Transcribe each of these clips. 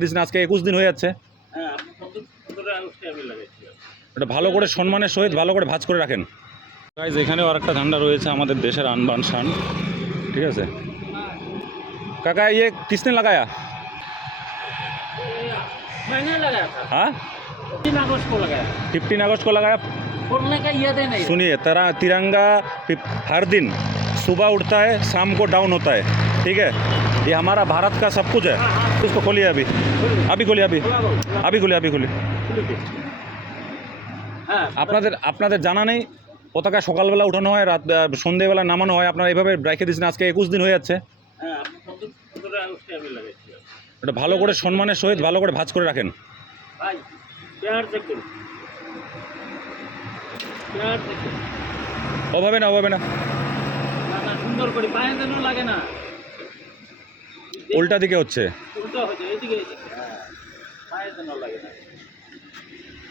দিয়েছেন আজকে 21 দিন হয়ে যাচ্ছে। এটা ভালো করে সম্মানের সহিত ভালো করে ভাঁজ করে রাখেন। গাইজ এখানেও আরেকটা ঝান্ডা রয়েছে আমাদের দেশের আনবান শান, ঠিক আছে। কাকা ये किसने लगाया? मैंने लगाया था। हाँ 15 अगस्त को लगाया। 15 अगस्त को लगाया। खोलने का याद है नहीं। सुनिए तिरंगा हर दिन सुबह उठता है, शाम को डाउन होता है, ठीक है। ये हमारा भारत का सब कुछ है। इसको खोलिए अभी खोलिए अभी खोलिए। আপনাদের আপনাদের জানা নেই পতাকা সকালবেলা উঠানো হয়, রাত সন্ধ্যেবেলা নামানো হয়, আপনারা এভাবে রেখে দিয়েছেন আজকে 21 দিন হয়ে যাচ্ছে। এটা ভালো করে সম্মানের সহিত ভালো করে ভাঁজ করে রাখেন। অভাবে না সুন্দর করে পায়ে যেন লাগে না, উল্টা দিকে হচ্ছে, উল্টো হচ্ছে এদিকে, পায়ে যেন লাগে না।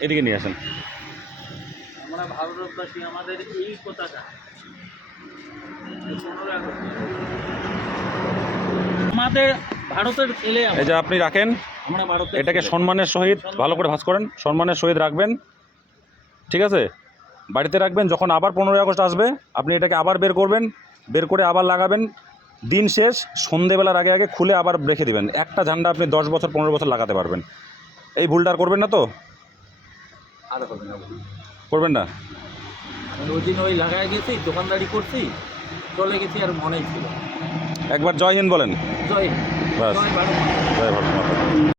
এদিকে নিয়ে আসেন। আমরা ভারতবাসী, আমাদের এই পতাকা 15 আগস্ট আমাদের ভারতের ছেলে। এই যে আপনি রাখেন, আমরা ভারতের এটাকে ছেলে। সম্মানের সহিত ভালো করে ভাঁজ করেন, সম্মানের সহিত রাখবেন, ঠিক আছে। বাড়িতে রাখবেন, যখন আবার 15 আগস্ট আসবে আপনি এটাকে আবার বের করবেন, বের করে আবার লাগাবেন। দিন শেষ সন্ধেবেলার আগে আগে খুলে আবার রেখে দেবেন। একটা ঝান্ডা আপনি 10 বছর 15 বছর লাগাতে পারবেন। এই ভুলটা আর করবেন না তো? আর হবে না, করবেন না। আমি ওই দিন ওই লাগায় গেছি, দোকানদারি করছি, চলে গেছি, আর মনেই ছিল। একবার জয় হিন্দ বলেন। জয় বাস, জয় ভারত। জয় ভারত মাতা।